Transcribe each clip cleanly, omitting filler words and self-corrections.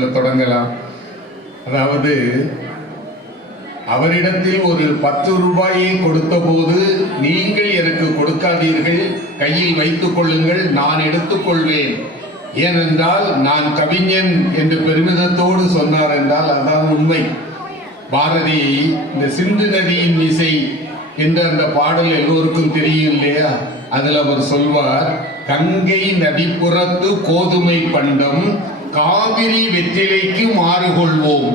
முதல்ல தொடங்கலாம். அதாவது, அவரிடத்தில் ஒரு 10 ரூபாயை கொடுத்த போது, நீங்கள் எனக்கு கொடுக்காதீர்கள், கையில் வைத்துக் கொள்ளுங்கள், நான் எடுத்துக்கொள்வேன், ஏனென்றால் நான் கவிஞன் என்று பெருமிதத்தோடு சொன்னார் என்றால் அதான் உண்மை. பாரதி இந்த சிந்து நதியின் இசை என்ற அந்த பாடல் எல்லோருக்கும் தெரியும் இல்லையா? அதில் அவர் சொல்வார், கங்கை நதிப்புறத்து கோதுமை பண்டம் காவிரி வெற்றிலைக்கு மாறுகொள்வோம்.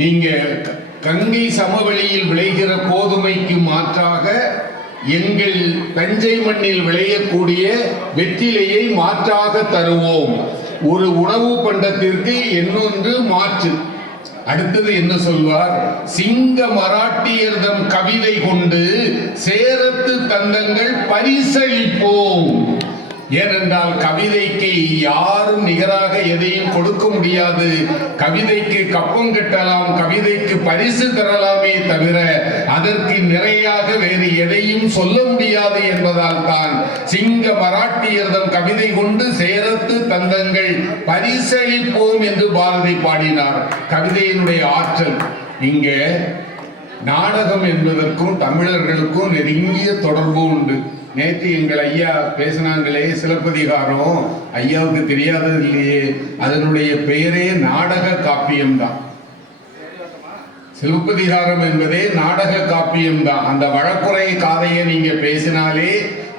நீங்க கங்கை சமவெளியில் விளைகிற கோதுமைக்கு மாற்றாக எங்கள் தஞ்சை மண்ணில் விளையக்கூடிய வெற்றிலையை மாற்றாக தருவோம். ஒரு உணவு பண்டத்திற்கு இன்னொன்று மாற்று. அடுத்தது என்ன சொல்வார்? சிங்க மராட்டியர்தம் கவிதை கொண்டு சேரத்து தந்தங்கள் பரிசளிப்போம். ஏனென்றால் கவிதைக்கு யாரும் நிகராக எதையும் கொடுக்க முடியாது. கவிதைக்கு கப்பம் கட்டலாம், கவிதைக்கு பரிசு தரலாமே தவிர அதற்கு நிறையாக வேறு எதையும் சொல்ல முடியாது என்பதால் தான் சிங்க மராட்டியர்தம் கவிதை கொண்டு சேரத்து தந்தங்கள் பரிசளிப்போம் என்று பாரதி பாடினார். கவிதையினுடைய ஆற்றல். இங்கே நாடகம் என்பதற்கும் தமிழர்களுக்கும் நெருங்கிய தொடர்பு உண்டு. நேற்று எங்கள் ஐயா பேசினாங்களே சிலப்பதிகாரம், ஐயாவுக்கு தெரியாதது இல்லையே, அதனுடைய பெயரே நாடக காப்பியம்தான். சிலப்பதிகாரம் என்பதே நாடக காப்பியம்தான். அந்த வழக்குரை காதையை நீங்க பேசினாலே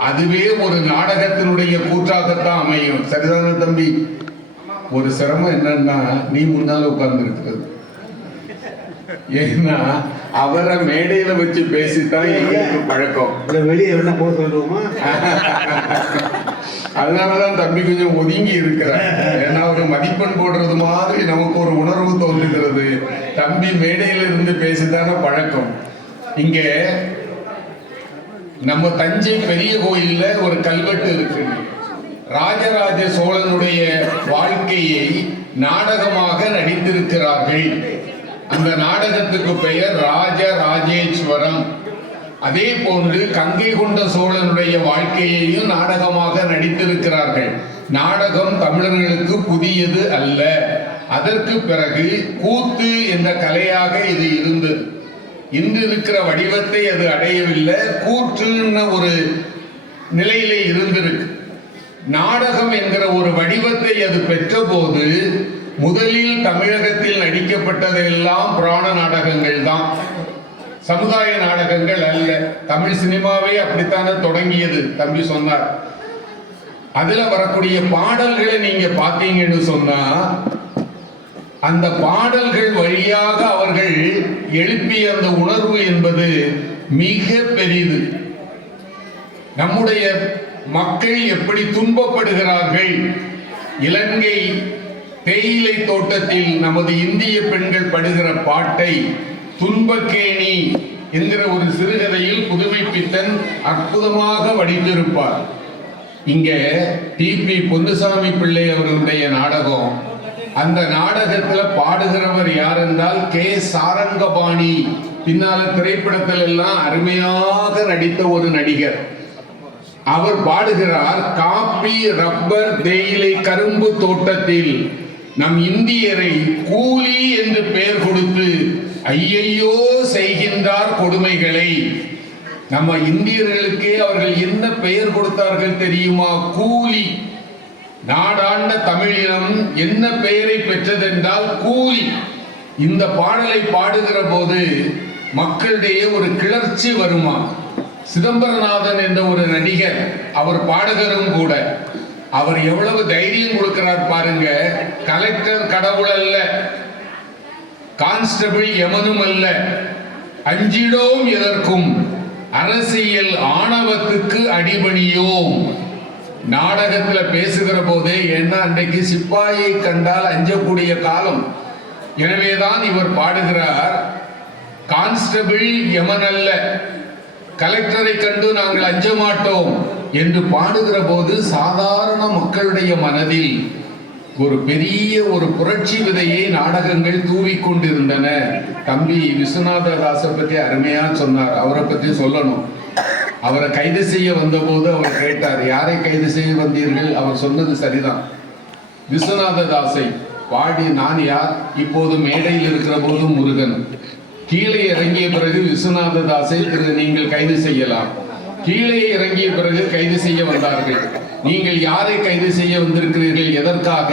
அதுவே ஒரு நாடகத்தினுடைய கூற்றாகத்தான் அமையும். சரிதான தம்பி? ஒரு சிரமம் என்னன்னா, நீ முன்னால உட்கார்ந்து இருக்கிறது. ஏன்னா அவரை மேடையில வச்சு பேசித்தான் எங்களுக்கு பழக்கம். வெளியே என்ன போக சொல்லுவோமா? அதனாலதான் தம்பி கொஞ்சம் ஒதுங்கி இருக்கிறார். ஏன்னா ஒரு மதிப்பெண் போடுறது மாதிரி நமக்கு ஒரு உணர்வு தோன்றுகிறது. தம்பி மேடையில இருந்து பேசித்தான பழக்கம். இங்க நம்ம தஞ்சை பெரிய கோயில்ல ஒரு கல்வெட்டு இருக்கு. ராஜராஜ சோழனுடைய வாழ்க்கையை நாடகமாக நடித்திருக்கிறார்கள். அந்த நாடகத்துக்கு பெயர் ராஜராஜேஸ்வரம். அதே போன்று கங்கை கொண்ட சோழனுடைய வாழ்க்கையையும் நாடகமாக நடித்திருக்கிறார்கள். நாடகம் தமிழர்களுக்கு புதியது அல்ல. அதற்கு பிறகு கூத்து என்ற கலையாக இது இருந்தது. இன்று இருக்கிற வடிவத்தை அது அடையவில்லை. கூற்றுன்னு ஒரு நிலையிலே இருந்திருக்கு. நாடகம் என்கிற ஒரு வடிவத்தை அது பெற்ற போது முதலில் தமிழகத்தில் நடிக்கப்பட்டதெல்லாம் புராண நாடகங்கள் தான், சமுதாய நாடகங்கள் அல்ல. தமிழ் சினிமாவே அப்படித்தானே தொடங்கியது. தம்பி சொன்னார். அதுல வரக்கூடிய பாடல்களை நீங்க பார்த்தீங்கன்னு சொன்னா, அந்த பாடல்கள் வழியாக அவர்கள் எழுப்பிய அந்த உணர்வு என்பது மிக பெரிது. நம்முடைய மக்கள் எப்படி துன்பப்படுகிறார்கள். இலங்கை தேயிலை தோட்டத்தில் நமது இந்திய பெண்கள் படுகிற பாட்டை துன்பக்கேணி என்கிற ஒரு சிறுகதையில் புதுமைப்பித்தன் அற்புதமாக வடித்திருப்பார். இங்கே டிபி பொன்னுசாமி பிள்ளை அவர்களுடைய நாடகம். அந்த நாடகத்தில் பாடுகிறவர் யார் என்றால் கே சாரங்கபாணி. பின்னால திரைப்படத்தில் எல்லாம் அருமையாக நடித்த ஒரு நடிகர். அவர் பாடுகிறார், காப்பி ரப்பர் தேயிலை கரும்பு தோட்டத்தில் நம் இந்தியரை கூலி என்று பெயர் கொடுத்து ஐயையோ செய்கின்றார் கொடுமைகளை. நம்ம இந்தியர்களுக்கே அவர்கள் என்ன பெயர் கொடுத்தார்கள் தெரியுமா? கூலி. நாடாண்ட தமிழினம் என்ன பெயரை பெற்றதென்றால் கூலி. இந்த பாடலை பாடுகிற போது மக்களிடையே ஒரு கிளர்ச்சி வருமா. சிதம்பரநாதன் என்ற ஒரு நடிகர், அவர் பாடகரும் கூட. அவர் எவ்வளவு தைரியம் கொடுக்கிறார் பாருங்க. கலெக்டர் கடவுள் அல்ல, கான்ஸ்டபிள் எமனும் அல்ல, அஞ்சிடோம் எதற்கும், அரசியல் ஆணவத்துக்கு அடிபணியோம். நாடகத்துல பேசுகிற போதே, என்ன அன்றைக்கு சிப்பாயை கண்டால் அஞ்சக்கூடிய காலம். எனவேதான் இவர் பாடுகிறார், கான்ஸ்டபிள் எமன் அல்ல, கலெக்டரை கண்டு நாங்கள் அஞ்ச மாட்டோம் என்று பாடுகிற போது சாதாரண மக்களுடைய மனதில் ஒரு பெரிய ஒரு புரட்சி விதையை நாடகங்கள் தூவிக்கொண்டிருந்தன. தம்பி விஸ்வநாததாசை பற்றி அருமையா சொன்னார். அவரை பற்றி சொல்லணும். அவரை கைது செய்ய வந்த போது அவர் கேட்டார், யாரை கைது செய்ய வந்தீர்கள்? அவர் சொன்னது சரிதான். விஸ்வநாததாசை பாடி நான் யார், இப்போது மேடையில் இருக்கிற போதும் முருகன். கீழே இறங்கிய பிறகு விஸ்வநாததாசை நீங்கள் கைது செய்யலாம். கீழே இறங்கிய பிறகு கைது செய்ய வந்தார்கள். நீங்கள் யாரை கைது செய்ய வந்திருக்கிறீர்கள்? எதற்காக?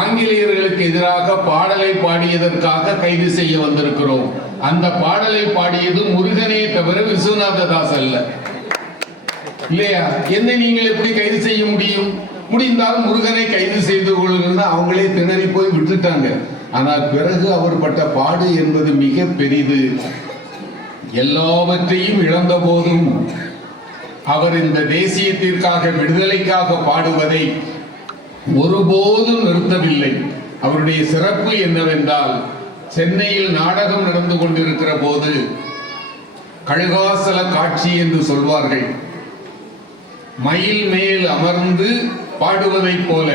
ஆங்கிலேயர்களுக்கு எதிராக பாடலை பாடியதற்காக கைது செய்ய வந்திருக்கிறோம். அந்த பாடலை பாடியது முருகனே தவிர விஸ்வநாததாஸ் அல்ல, இல்லையா? என்னை நீங்கள் எப்படி கைது செய்ய முடியும்? முடிந்தால் முருகனை கைது செய்து கொள்ளுங்கள். அவங்களே திணறி போய் விட்டுட்டாங்க. ஆனால் பிறகு அவர் பட்ட பாடு என்பது மிக பெரிது. எல்லாவற்றையும் இழந்த போதும் அவர் இந்த தேசியத்திற்காக, விடுதலைக்காக பாடுவதை ஒருபோதும் நிறுத்தவில்லை. அவருடைய சிறப்பு என்னவென்றால், சென்னையில் நாடகம் நடந்து கொண்டிருக்கிற போது கழுகாசல காட்சி என்று சொல்வார்கள், மயில் மேல் அமர்ந்து பாடுவதைப் போல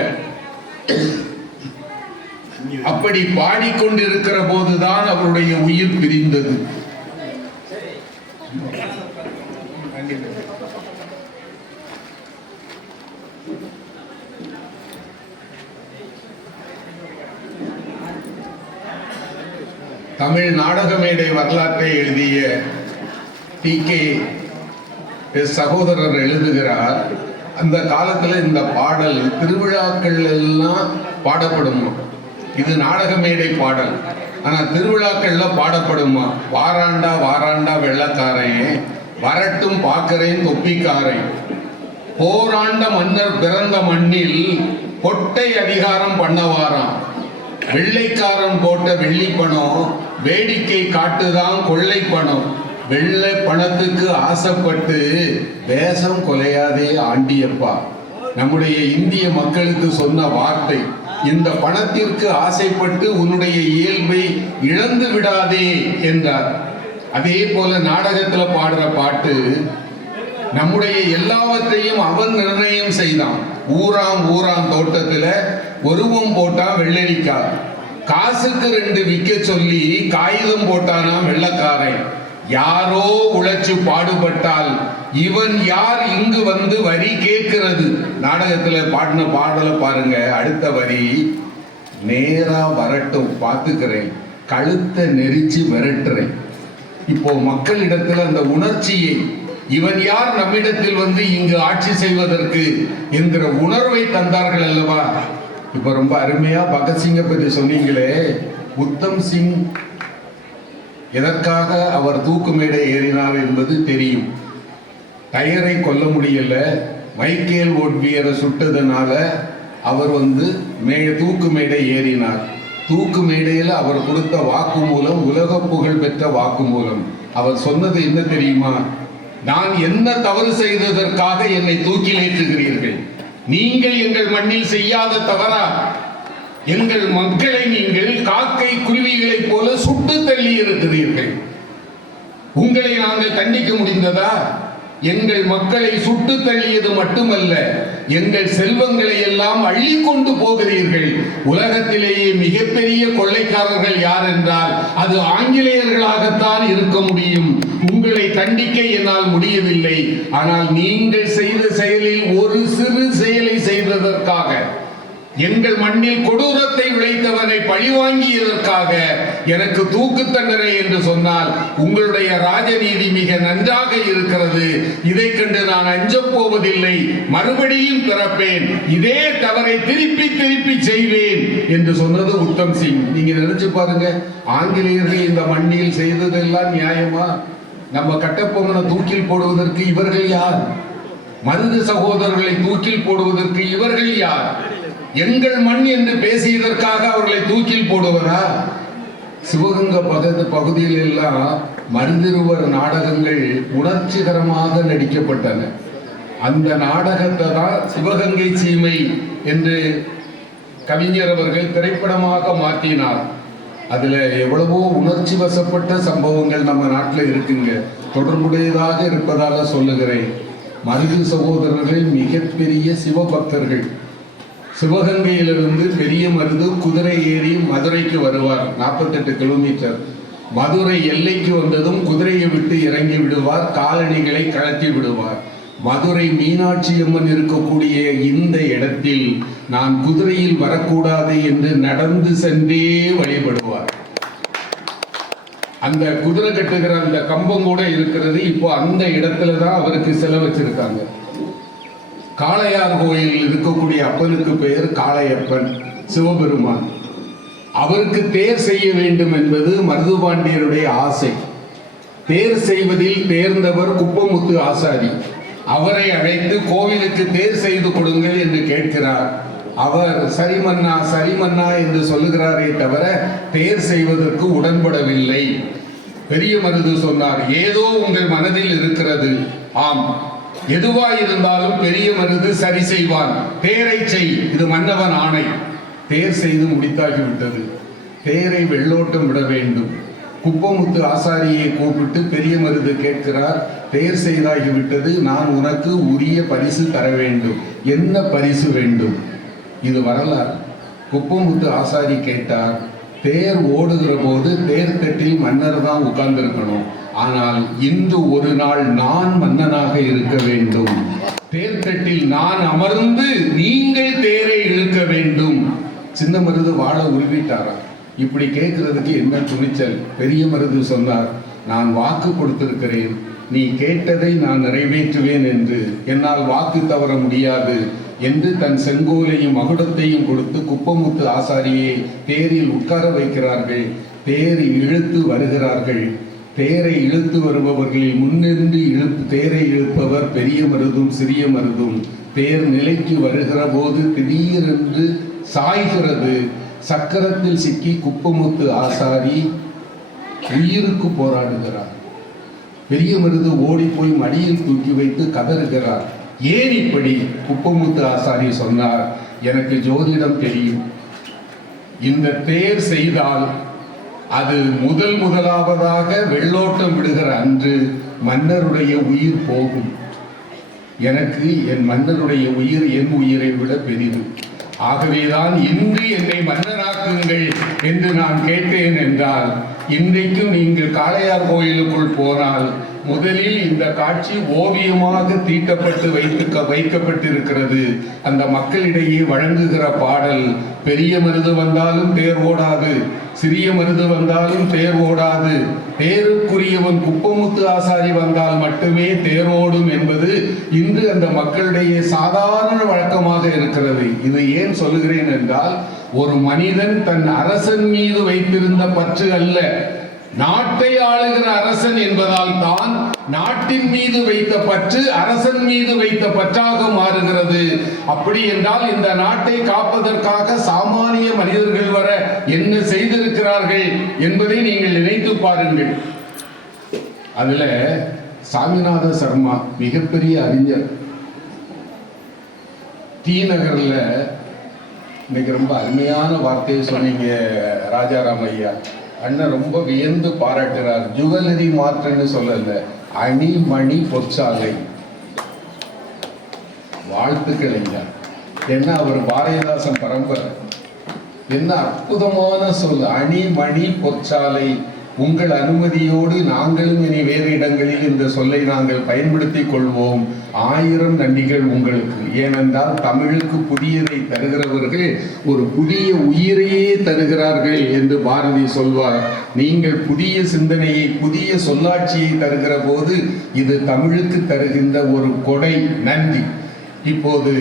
அப்படி பாடிக்கொண்டிருக்கிற போதுதான் அவருடைய உயிர் பிரிந்தது. தமிழ் நாடக மேடை வரலாற்றை எழுதிய டி.கே. சகோதரர் எழுதுகிறார், அந்த காலத்துல இந்த பாடல் திருவிழாக்கள் எல்லாம் பாடப்படுமா? இது நாடக மேடை பாடல், ஆனா திருவிழாக்கள்ல பாடப்படுமா? வாராண்டா வாராண்டா வெள்ளக்காரன், வரட்டும் பாக்கறேன் தொப்பிக்காரன், போராண்ட மன்னர் பிறந்த மண்ணில் பொட்டை அதிகாரம் பண்ணவாராம், வெள்ளைக்காரன் போட்ட வெள்ளி பணம் வேடிக்கை காட்டுதான் கொள்ளை பணம், வெள்ளை பணத்துக்கு ஆசைப்பட்டு தேசம் கொலையாதே ஆண்டியப்பா. நம்முடைய இந்திய மக்களுக்கு சொன்ன வார்த்தை, இந்த பணத்திற்கு ஆசைப்பட்டு உன்னுடைய இயல்பை இழந்து விடாதே என்றார். அதே போல நாடகத்துல பாடுற பாட்டு, நம்முடைய எல்லாவற்றையும் அவன் நிர்ணயம் செய்தான். ஊராம் ஊராம் தோட்டத்துல ஒருவம் போட்டா வெள்ளரிக்காய், காசுக்கு 2 விற்க சொல்லி காகிதம் போட்டானா வெள்ளக்காரன், யாரோ உழைச்சு பாடுபட்டால் இவன் யார் இங்கு வந்து வரி கேட்கிறது. நாடகத்துல பாடின பாடலை பாருங்க. அடுத்த வரி, நேரா வரட்டும் பார்த்துக்கிறேன், கழுத்தை நெரிச்சு விரட்டுறேன். இப்போ மக்களிடத்தில் அந்த உணர்ச்சியை, இவன் யார் நம்மிடத்தில் வந்து இங்கு ஆட்சி செய்வதற்கு என்கிற உணர்வை தந்தார்கள் அல்லவா? இப்ப ரொம்ப அருமையா பகத்சிங்கை பற்றி சொன்னீங்களே. உத்தம் சிங் எதற்காக அவர் தூக்கு மேடை ஏறினார் என்பது தெரியும். டயரை கொல்ல முடியல, மைக்கேல் ஓட்வியரை சுட்டதுனால அவர் வந்து தூக்கு மேடை ஏறினார். தூக்கு மேடையில் அவர் கொடுத்த வாக்குமூலம் உலக புகழ் பெற்ற வாக்குமூலம். அவர் சொன்னது என்ன தெரியுமா? நான் என்ன தவறு செய்ததற்காக என்னை தூக்கிலேற்றுகிறீர்கள்? நீங்கள் எங்கள் மண்ணில் செய்யாத தவறா? எங்கள் மக்களை நீங்கள் காக்கை குருவிகளைப் போல சுட்டு தள்ளி இருக்கிறீர்கள். உங்களை நாங்கள் தண்டிக்க முடிந்ததா? எங்கள் மக்களை சுட்டு தள்ளியது மட்டுமல்ல, எங்கள் செல்வங்களை எல்லாம் அள்ளி கொண்டு போகிறீர்கள். உலகத்திலேயே மிகப்பெரிய கொள்ளைக்காரர்கள் யார் என்றால் அது ஆங்கிலேயர்களாகத்தான் இருக்க முடியும். உங்களை தண்டிக்க என்னால் முடியவில்லை. ஆனால் நீங்கள் செய்த செயலில் ஒரு சிறு செயலை செய்ததற்காக, எங்கள் மண்ணில் கொடூரத்தை விளைத்தவனை பழிவாங்கியதற்காக எனக்கு தூக்கு தண்டனை என்று சொன்னால் உங்களுடைய ராஜநீதி மிக நன்றாக இருக்கிறது. இதை கண்டு நான் அஞ்சப் போவதில்லை, மறுபடியும் பிறப்பேன், இதே தவறை திருப்பி திருப்பி செய்வேன் என்று சொன்னது உத்தம் சிங். நீங்க நினைச்சு பாருங்க, ஆங்கிலேயர்கள் இந்த மண்ணில் செய்ததெல்லாம் நியாயமா? நம்ம கட்டப்பொம்மனை தூக்கில் போடுவதற்கு இவர்கள் யார்? மருது சகோதரர்களை தூக்கில் போடுவதற்கு இவர்கள் யார்? எங்கள் மண் என்று பேசியதற்காக அவர்களை தூக்கில் போடுவதா? சிவகங்கை பகுதியில் எல்லாம் மருதிருவர் நாடகங்கள் உணர்ச்சிகரமாக நடிக்கப்பட்டன. அந்த நாடகத்தை தான் சிவகங்கை சீமை என்று கவிஞர் அவர்கள் திரைப்படமாக மாற்றினார். அதுல எவ்வளவோ உணர்ச்சி வசப்பட்ட சம்பவங்கள் நம்ம நாட்டில் இருக்குங்க. தொடர்புடையதாக இருப்பதால சொல்லுகிறேன். மருது சகோதரர்கள் மிகப்பெரிய சிவபக்தர்கள். சிவகங்கையிலிருந்து பெரிய மருது குதிரை ஏறி மதுரைக்கு வருவார். 48 கிலோமீட்டர். மதுரை எல்லைக்கு வந்ததும் குதிரையை விட்டு இறங்கி விடுவார், காலணிகளை கழட்டி விடுவார். மதுரை மீனாட்சி அம்மன் இருக்கக்கூடிய இந்த இடத்தில் நான் குதிரையில் வரக்கூடாது என்று நடந்து சென்றே வழிபடுவார். அந்த குதிரை கட்டுகிற அந்த கம்பம் கூட இருக்கிறது. இப்போ அந்த இடத்துல தான் அவருக்கு சிலை வச்சிருக்காங்க. காளையார் கோயில் இருக்கக்கூடிய அப்பனுக்கு பெயர் காளையப்பன், சிவபெருமான். அவருக்கு தேர் செய்ய வேண்டும் என்பது மருதுபாண்டியருடைய ஆசை. தேர் செய்வதில் தேர்ந்தவர் குப்பமுத்து ஆசாரி. அவரை அழைத்து கோவிலுக்கு தேர் செய்து கொடுங்கள் என்று கேட்கிறார். அவர் சரிமன்னா சரிமன்னா என்று சொல்லுகிறாரே தவிர தேர் செய்வதற்கு உடன்படவில்லை. பெரிய மருது சொன்னார், ஏதோ உங்கள் மனதில் இருக்கிறது. ஆம், எதுவாயிருந்தாலும் பெரிய மருது சரி செய்வான். தேரை செய், இது மன்னவன் ஆணை. தேர் செய்து முடித்தாகிவிட்டது. தேரை வெள்ளோட்டம் விட வேண்டும். குப்பமுத்து ஆசாரியை கூப்பிட்டு பெரிய மருது கேட்கிறார், தேர் செய்தாகிவிட்டது, நான் உனக்கு உரிய பரிசு தர வேண்டும். என்ன பரிசு வேண்டும்? இது வரலாறு. குப்பமுத்து ஆசாரி கேட்டார், தேர் ஓடுகிற போது தேர் தட்டில் மன்னர் தான் உட்கார்ந்திருக்கணும். ஆனால் இன்று ஒரு நாள் நான் மன்னனாக இருக்க வேண்டும். தேர் தட்டில் நான் அமர்ந்து நீங்கள் தேரை இழுக்க வேண்டும். சின்ன மருது வாழ உருவிட்டாரா? இப்படி கேட்கறதுக்கு என்ன துணிச்சல்? பெரிய மருது சொன்னார், நான் வாக்கு கொடுத்திருக்கிறேன், நீ கேட்டதை நான் நிறைவேற்றுவேன் என்று. என்னால் வாக்கு தவற முடியாது என்று தன் செங்கோலையும் மகுடத்தையும் கொடுத்து குப்பமுத்து ஆசாரியை தேரில் உட்கார வைக்கிறார்கள். தேரை இழுத்து வருகிறார்கள். தேரை இழுத்து வருபவர்களில் முன்னிருந்து தேரை இழுப்பவர் பெரிய மருதும் சிறிய மருதும். தேர் நிலைக்கு வருகிற போது திடீரென்று சாய்கிறது. சக்கரத்தில் சிக்கி குப்பமுத்து ஆசாரி உயிருக்கு போராடுகிறார். பெரிய மருது ஓடி போய் மடியில் தூக்கி வைத்து கதறுகிறார். ஏன் இப்படி? குப்பமுத்து ஆசாரி சொன்னார், எனக்கு ஜோதிடம் தெரியும். இந்த தேர் செய்தால் அது முதலாவதாக வெள்ளோட்டம் விடுகிற அன்று மன்னருடைய உயிர் போகும். எனக்கு என் மன்னருடைய உயிர் என் உயிரை விட பெரிது. ஆகவேதான் இன்று என்னை மன்னராக்குங்கள் என்று நான் கேட்டேன் என்றால், இன்றைக்கும் நீங்கள் காளையார் கோயிலுக்குள் போனால் முதலில் இந்த காட்சி ஓவியமாக தீட்டப்பட்டு வைக்கப்பட்டிருக்கிறது. அந்த மக்களிடையே வழங்குகிற பாடல், பெரிய மருது வந்தாலும் தேர் ஓடாது, சிறிய மருது வந்தாலும் தேர் ஓடாது, தேருக்குரியவன் குப்பமுத்து ஆசாரி வந்தால் மட்டுமே தேரோடும் என்பது இன்று அந்த மக்களிடையே சாதாரண வழக்கமாக இருக்கிறது. இது ஏன் சொல்லுகிறேன் என்றால், ஒரு மனிதன் தன் அரசன் மீது வைத்திருந்த பற்று அல்ல, நாட்டை ஆளுகிற அரசன் என்பதால் தான் நாட்டின் மீது வைத்த பற்று அரசன் மீது வைத்த பற்றாக மாறுகிறது. அப்படி என்றால் இந்த நாட்டை காப்பதற்காக சாமானிய மனிதர்கள் வர என்ன செய்திருக்கிறார்கள் என்பதை நீங்கள் நினைத்து பாருங்கள். அதுல சாமிநாத சர்மா மிகப்பெரிய அறிஞர். டி நகர்ல இன்னைக்கு ரொம்ப அருமையான வார்த்தையை சொன்னீங்க ராஜாராம் ஐயா. அண்ணன் ரொம்ப வியந்து பாராட்டுறார். ஜுவல்லரி மார்ட்னு சொல்லல, அணி மணி பொற்சாலை. வாழ்த்துக்கள் ஐயா. என்ன அவர் பாரதிதாசன் பரம்பரை. என்ன அற்புதமான சொல், அணி மணி பொற்சாலை. உங்கள் அனுமதியோடு நாங்களும் இனி வேறு இடங்களில் இந்த சொல்லை நாங்கள் பயன்படுத்திக் கொள்வோம். 1000 நன்றிகள் உங்களுக்கு. ஏனென்றால் தமிழுக்கு புதியதை தருகிறவர்கள் ஒரு புதிய உயிரையே தருகிறார்கள் என்று பாரதி சொல்வார். நீங்கள் புதிய சிந்தனையை, புதிய சொல்லாட்சியை தருகிற போது இது தமிழுக்கு தருகின்ற ஒரு கொடை. நன்றி. இப்போது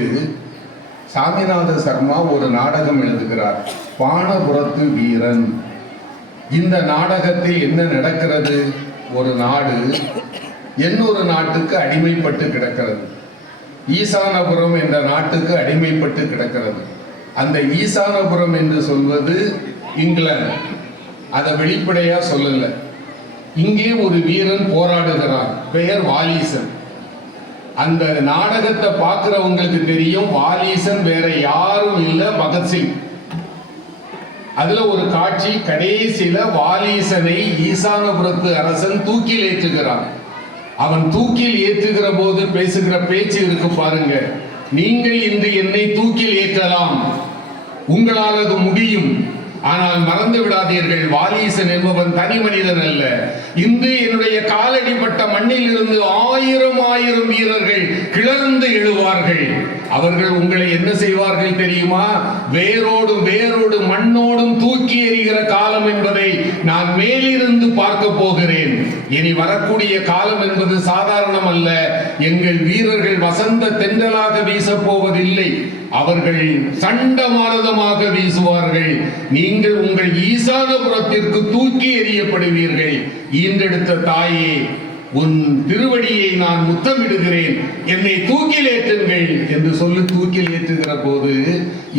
சாமிநாத சர்மா ஒரு நாடகம் எழுதுகிறார், பாணபுரத்து வீரன். இந்த நாடகத்தில் என்ன நடக்கிறது? ஒரு நாடு இன்னொரு நாட்டுக்கு அடிமைப்பட்டு கிடக்கிறது. ஈசானபுரம் என்ற நாட்டுக்கு அடிமைப்பட்டு கிடக்கிறது. அந்த ஈசானபுரம் என்று சொல்வது இங்கிலாந்து. அதை வெளிப்படையா சொல்லல. இங்கே ஒரு வீரன் போராடுகிறான், பெயர் வாலீசன். அந்த நாடகத்தை பார்க்கிறவங்களுக்கு தெரியும், வாலீசன் வேற யாரும் இல்லை, பகத்சிங். அதுல ஒரு காட்சி, கடைசியில வாலீசனை ஈசானபுரத்து அரசன் தூக்கில் ஏற்றுகிறான். அவன் தூக்கில் ஏற்றுகிற போது பேசுகிற பேச்சு இருக்கு பாருங்க. நீங்கள் இன்று என்னை தூக்கில் ஏற்றலாம், உங்களால் அது முடியும். ஆனால் மறந்து விடாதீர்கள், வாலீசன் என்பவன் தனி மனிதன் அல்ல. இன்று என்னுடைய காலடிப்பட்ட மண்ணில் இருந்து ஆயிரம் ஆயிரம் வீரர்கள் கிளர்ந்து எழுவார்கள். அவர்கள் உங்களை என்ன செய்வார்கள் தெரியுமா? வேரோடும் வேரோடும் மண்ணோடும் தூக்கி எறிகிற காலம் என்பதை நான் மேலிருந்து பார்க்க போகிறேன். இனி வரக்கூடிய காலம் என்பது சாதாரணம் அல்ல. எங்கள் வீரர்கள் வசந்த தென்றலாக வீசப் போவதில்லை, அவர்கள் சண்டமாரதமாக வீசுவார்கள். நீங்கள் உங்கள் ஈசானபுரத்திற்கு தூக்கி எறியப்படுவீர்கள். ஈன்றெடுத்த தாயே, உன் திருவடியை நான் முத்தமிடுகிறேன், என்னை தூக்கில் ஏற்றுங்கள் என்று சொல்லி தூக்கில் ஏற்றுகிற போது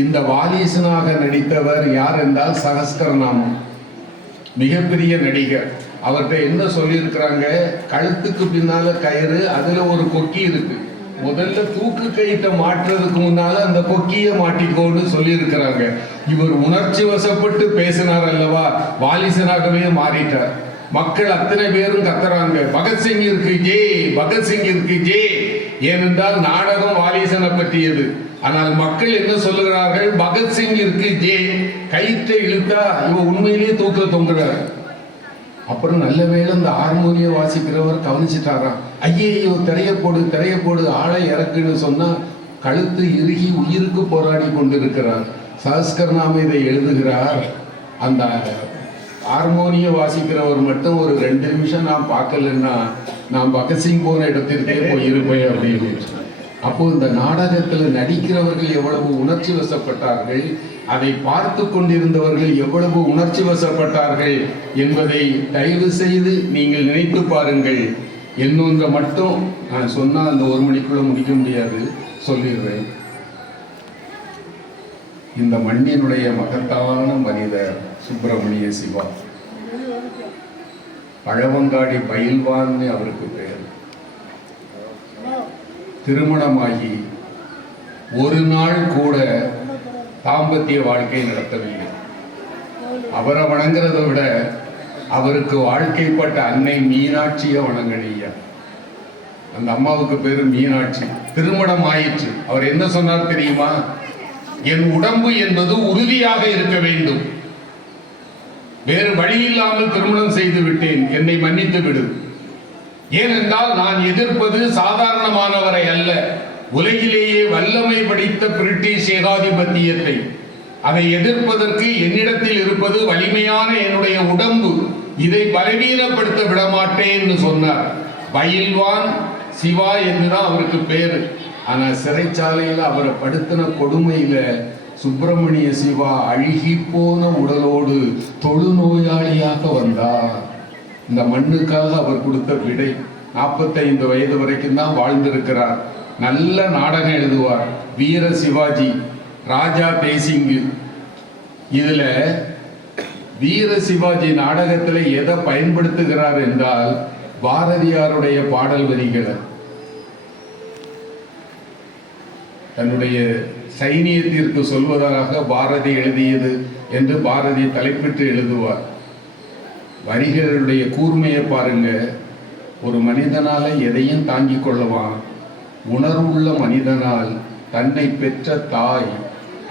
இந்த வாலீசனாக நடித்தவர் யார் என்றால் சகஸ்கரநாமம், மிகப்பெரிய நடிகர். அவர்கிட்ட என்ன சொல்லியிருக்கிறாங்க? கழுத்துக்கு பின்னால கயிறு, அதுல ஒரு கொக்கி இருக்கு. முதல்ல தூக்கு கயிற்றை மாற்றுறதுக்கு முன்னால அந்த கொக்கியை மாட்டிக்கோன்னு சொல்லி இருக்கிறாங்க. இவர் உணர்ச்சி வசப்பட்டு பேசினார் அல்லவா, வாலிசனாகவே மாறிட்டார். மக்கள் அத்தனை பேரும் கத்துறாங்க, பகத்சிங்கிற்கு ஜே, பகத்சிங்கிற்கு ஜே. ஏனென்றால் நாடகம் வாலிசனை பற்றியது. ஆனால் மக்கள் என்ன சொல்லுகிறார்கள்? பகத்சிங்கிற்கு ஜே. கயிற்றை இழுத்தா இவ உண்மையிலேயே தூக்க தொங்குறார். அப்புறம் நல்ல வேளை இந்த ஹார்மோனியம் வாசிக்கிறவர் கவனிச்சுட்டாராம். ஐயோ, திரைய போடு, ஆளை இறக்குன்னு சொன்னா கழுத்து இறுகி உயிருக்கு போராடி கொண்டிருக்கிறார். சகஸ்கரநாமம் இதை எழுதுகிறார். அந்த ஹார்மோனியம் வாசிக்கிறவர் மட்டும் ஒரு 2 நிமிஷம் நான் பார்க்கலன்னா நான் பகத்சிங் போன இடத்திற்கே போயிருப்பேன் அப்படின்னு. அப்போ இந்த நாடகத்தில் நடிக்கிறவர்கள் எவ்வளவு உணர்ச்சி வசப்பட்டார்கள், அதை பார்த்து கொண்டிருந்தவர்கள் எவ்வளவு உணர்ச்சி வசப்பட்டார்கள் என்பதை தயவு செய்து நீங்கள் நினைத்து பாருங்கள். இன்னொன்று மட்டும் நான் சொன்னால் அந்த 1 மணிக்குள்ள முடிக்க முடியாது, சொல்லிடுறேன். இந்த மண்ணினுடைய மகத்தான மனிதர் சுப்பிரமணிய சிவா, பழவங்காடி பயில்வான்னு அவருக்கு பெயர். திருமணமாகி ஒரு நாள் கூட தாம்பத்திய வாழ்க்கை நடத்தவில்லை. அவரை வணங்குறதை விட அவருக்கு வாழ்க்கைப்பட்ட அன்னை மீனாட்சியை வணங்கணியா. அந்த அம்மாவுக்கு பேரு மீனாட்சி. திருமணம் ஆயிற்று. அவர் என்ன சொன்னார் தெரியுமா? என் உடம்பு என்பது உறுதியாக இருக்க வேண்டும், வேறு வழி இல்லாமல் திருமணம் செய்து விட்டேன், என்னை மன்னித்து விடு. ஏனென்றால் நான் எதிர்ப்பது சாதாரணமானவரை அல்ல, உலகிலேயே வல்லமை படித்த பிரிட்டிஷ் ஏகாதிபத்தியத்தை. அதை எதிர்ப்பதற்கு என்னிடத்தில் இருப்பது வலிமையான என்னுடைய உடம்பு, இதை பலவீனப்படுத்த விடமாட்டேன்னு சொன்னார். பயில்வான் சிவா என்றுதான் அவருக்கு பேரு. ஆனா சிறைச்சாலையில் அவரை படுத்தின கொடுமையில சுப்பிரமணிய சிவா அழுகி போன உடலோடு தொழுநோயாளியாக வந்தார். இந்த மண்ணுக்காக அவர் கொடுத்த விடை. 45 வயது வரைக்கும் தான் வாழ்ந்திருக்கிறார். நல்ல நாடகம் எழுதுவார். வீர சிவாஜி, ராஜா தேசிங்கு. இதுல வீர சிவாஜி நாடகத்தில் எதை பயன்படுத்துகிறார் என்றால் பாரதியாருடைய பாடல் வரிகளை தன்னுடைய சைனியத்திற்கு சொல்வதாக பாரதி எழுதியது என்று பாரதி தலைப்பிட்டு எழுதுவார். வரிகளுடைய கூர்மையை பாருங்க. ஒரு மனிதனால எதையும் தாங்கிக் கொள்ளவான். உணர்வுள்ள மனிதனால் தன்னை பெற்ற தாய்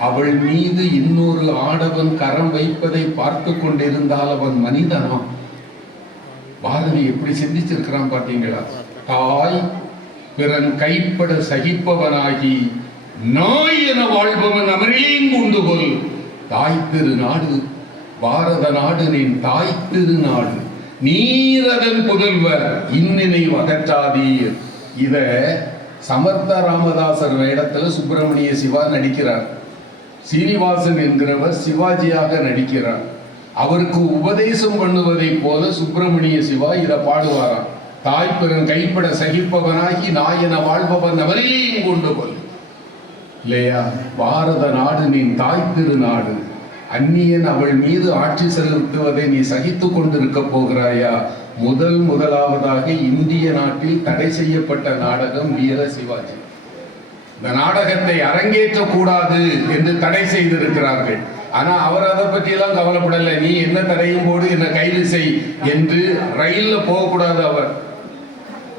அவள் மீது இன்னொரு ஆடவன் கரம் வைப்பதை பார்த்து கொண்டிருந்தால் அவன் மனிதனா? பாரதி எப்படி சிந்திச்சிருக்கிறான் பார்த்தீங்களா? தாய் பிறன் கைப்பட சகிப்பவனாகி நாய் என வாழ்பவன் அமரேன் உண்டுகொள். தாய் திருநாடு பாரத நாடு நின் தாய் திருநாடு, நீரதன் புதல்வர் இன்னினை அகற்றாதீர். இத சமர்த்த ராமதாசர் வேடத்துல சுப்பிரமணிய சிவா நடிக்கிறார். சீனிவாசன் என்கிறவர் சிவாஜியாக நடிக்கிறார். அவருக்கு உபதேசம் பண்ணுவதை போல சுப்பிரமணிய சிவா இதை பாடுவாராம். தாய் பிறன் கைப்பட சகிப்பவனாகி நாயன வாழ்பவன் அவரையும் கொண்டு கொள். இல்லையா? பாரத நாடு நின் தாய் திருநாடு, அந்நியன் அவள் மீது ஆட்சி செலுத்துவதை நீ சகித்து கொண்டிருக்க போகிறாயா? முதலாவதாக இந்திய நாட்டில் தடை செய்யப்பட்ட நாடகம் வீர சிவாஜி. இந்த நாடகத்தை அரங்கேற்ற கூடாது என்று தடை செய்திருக்கிறார்கள். ஆனா அவர் அதை பற்றி எல்லாம் கவலைப்படலை. நீ என்ன தடையும் போடு, என்ன கைது செய் என்று ரயில்ல போகக்கூடாது. அவர்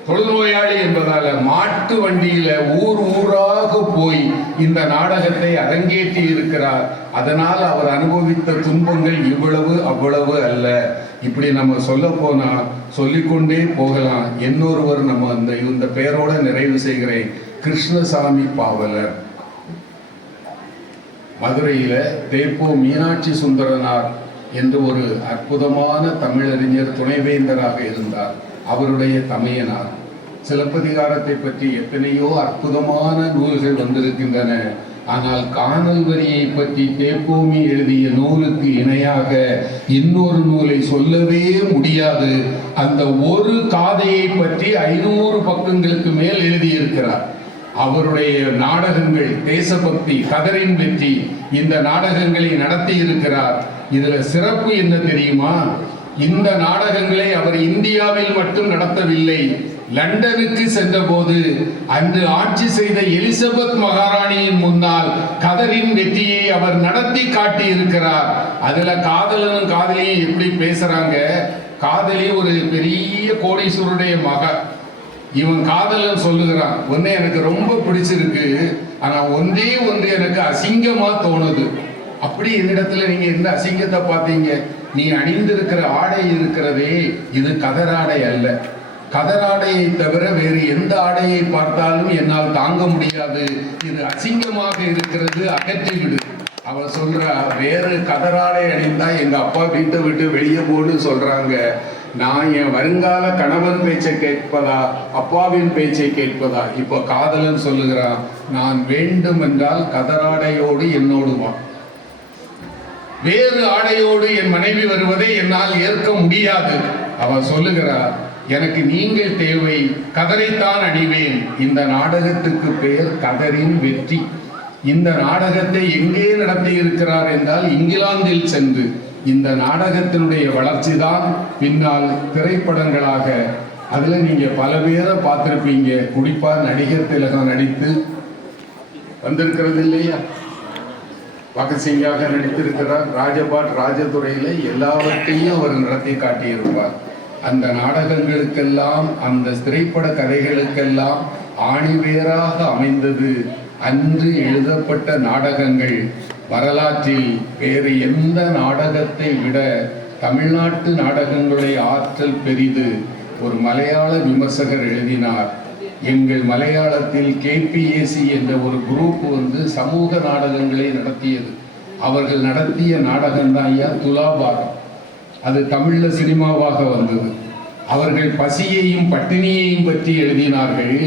தொழுநோயாளி என்பதால மாட்டு வண்டியில ஊர் ஊராக போய் இந்த நாடகத்தை அரங்கேற்றி இருக்கிறார். அதனால் அவர் அனுபவித்த துன்பங்கள் இவ்வளவு அவ்வளவு அல்ல. இப்படி நம்ம சொல்ல போனா சொல்லிக்கொண்டே போகலாம். இன்னொருவர் நம்ம இந்த பெயரோட நிறைவு செய்கிறேன். கிருஷ்ணசாமி பாவலர். மதுரையில தேப்போ மீனாட்சி சுந்தரனார் என்று ஒரு அற்புதமான தமிழறிஞர் துணைவேந்தராக இருந்தார். அவருடைய தமையனார். சிலப்பதிகாரத்தை பற்றி எத்தனையோ அற்புதமான நூல்கள் வந்திருக்கின்றன. ஆனால் காணல் வரியை பற்றி தேப்போமி எழுதிய நூலுக்கு இணையாக இன்னொரு நூலை சொல்லவே முடியாது. அந்த ஒரு காதையை பற்றி 500 பக்கங்களுக்கு மேல் எழுதியிருக்கிறார். அவருடைய நாடகங்கள் தேசபக்தி, கதரின் வெற்றி, இந்த நாடகங்களை நடத்தி இருக்கிறார். இதுல சிறப்பு என்ன தெரியுமா? இந்த நாடகங்களை அவர் இந்தியாவில் மட்டும் நடத்தவில்லை. லண்டனுக்கு சென்ற போது அன்று ஆட்சி செய்த எலிசபெத் மகாராணியின் முன்னால் கதரின் வெற்றியை அவர் நடத்தி காட்டி இருக்கிறார். அதுல காதலனும் காதலியும் எப்படி பேசுறாங்க. காதலி ஒரு பெரிய கோடீஸ்வருடைய மகன். இவன் காதலன் சொல்லுகிறான், ஒன்னே எனக்கு ரொம்ப பிடிச்சிருக்கு, ஆனா ஒன்றே ஒன்று எனக்கு அசிங்கமா தோணுது. அப்படி என்னிடத்துல நீங்க எந்த அசிங்கத்தை பார்த்தீங்க? நீ அணிந்திருக்கிற ஆடை இருக்கிறதே, இது கதராடை அல்ல. கதராடையை தவிர வேறு எந்த ஆடையை பார்த்தாலும் என்னால் தாங்க முடியாது. இது அசிங்கமாக இருக்கிறது, அகற்றிவிடு. அவ சொல்றா, வேறு கதராடை அணிந்தா எங்க அப்பா வீட்டை விட்டு வெளியே போடு சொல்றாங்க. நான் என் வருங்கால கணவன் பேச்சை கேட்பதா, அப்பாவின் பேச்சை கேட்பதா? இப்ப காதலன் சொல்லுகிறான், நான் வேண்டும் என்றால் கதராடையோடு என்னோடு வா. வேறு ஆடையோடு என் மனைவி வருவதை என்னால் ஏற்க முடியாது. அவ சொல்லுகிறார், எனக்கு நீங்கள் தேவை, கதரைத்தான் அணிவேன். இந்த நாடகத்துக்கு பெயர் கதரின் வெற்றி. இந்த நாடகத்தை எங்கே நடத்தி இருக்கிறார் என்றால் இங்கிலாந்தில் சென்று. இந்த நாடகத்தினுடைய வளர்ச்சி தான் பின்னால் திரைப்படங்களாக, அதுல நீங்க பல பேரை பார்த்திருப்பீங்க. குறிப்பா நடிகர் திலகம் நடித்து வந்திருக்கிறது இல்லையா? பகத்சிங்காக நடித்திருக்கிறார். ராஜபாட் ராஜதுறையில எல்லாவற்றையும் அவர் நடத்தி காட்டியிருப்பார். அந்த நாடகங்களுக்கெல்லாம், அந்த திரைப்பட கதைகளுக்கெல்லாம் ஆணிவேராக அமைந்தது அன்று எழுதப்பட்ட நாடகங்கள். வரலாற்றில் வேறு எந்த நாடகத்தை விட தமிழ்நாட்டு நாடகங்களுடைய ஆற்றல் பெரிது. ஒரு மலையாள விமர்சகர் எழுதினார், எங்கள் மலையாளத்தில் KPAC என்ற ஒரு குரூப் சமூக நாடகங்களை நடத்தியது. அவர்கள் நடத்திய நாடகம் தான் ஐயா துலாபாரம். அது தமிழ்ல சினிமாவாக வந்தது. அவர்கள் பசியையும் பட்டினியையும் பற்றி எழுதினார்கள்.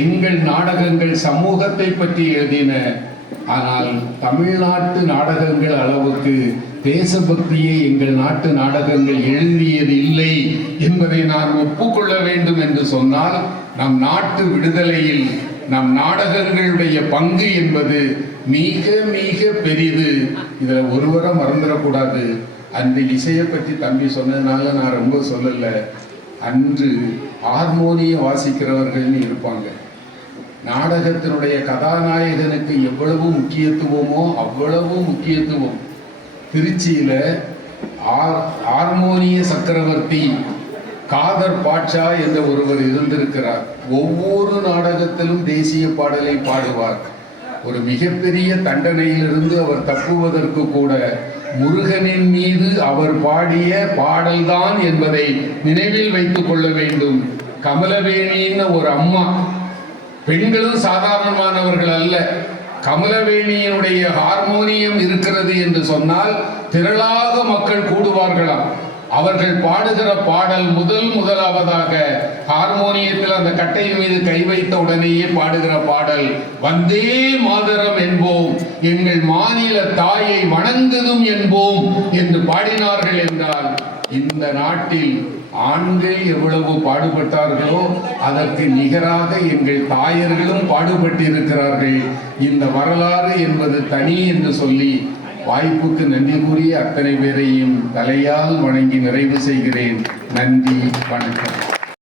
எங்கள் நாடகங்கள் சமூகத்தை பற்றி எழுதின. ஆனால் தமிழ்நாட்டு நாடகங்கள் அளவுக்கு தேசபக்தியை எங்கள் நாட்டு நாடகங்கள் எழுதியது இல்லை என்பதை நான் ஒப்புக்கொள்ள வேண்டும் என்று சொன்னால், நம் நாட்டு விடுதலையில் நம் நாடகங்களுடைய பங்கு என்பது மிக மிக பெரிது. இதுல ஒருவரை மறந்துடக்கூடாது. அந்த இசையை பற்றி தம்பி சொன்னதுனால நான் ரொம்ப சொல்லல. அன்று ஹார்மோனிய வாசிக்கிறவர்கள்னு இருப்பாங்க. நாடகத்தினுடைய கதாநாயகனுக்கு எவ்வளவு முக்கியத்துவமோ அவ்வளவு முக்கியத்துவம். திருச்சியில ஹார்மோனிய சக்கரவர்த்தி காதர் பாட்ஷா என்ற ஒருவர் இருந்திருக்கிறார். ஒவ்வொரு நாடகத்திலும் தேசிய பாடலை பாடுவார். ஒரு மிகப்பெரிய தண்டனையிலிருந்து அவர் தப்புவதற்கு கூட முருகனின் மீது அவர் பாடிய பாடல்தான் என்பதை நினைவில் வைத்துக் கொள்ள வேண்டும். கமலவேணின்னு ஒரு அம்மா, பெண்களும் சாதாரணமானவர்கள் அல்ல. கமலவேணியினுடைய ஹார்மோனியம் இருக்கிறது என்று சொன்னால் திரளாக மக்கள் கூடுவார்களாம். அவர்கள் பாடுகிற பாடல் முதலாவதாக ஹார்மோனியத்தில் அந்த கட்டையின் மீது கை வைத்த உடனேயே பாடுகிற பாடல் வந்தே மாதரம் என்போம், எங்கள் மாநில தாயை வணங்குதும் என்போம் என்று பாடினார்கள். என்றால் இந்த நாட்டில் ஆண்கள் எவ்வளவு பாடுபட்டார்களோ அதற்கு நிகராக எங்கள் தாயர்களும் பாடுபட்டிருக்கிறார்கள். இந்த வரலாறு என்பது தனி என்று சொல்லி வாய்ப்புக்கு நன்றி கூறிய அத்தனை பேரையும் தலையால் வணங்கி நிறைவு செய்கிறேன். நன்றி, வணக்கம்.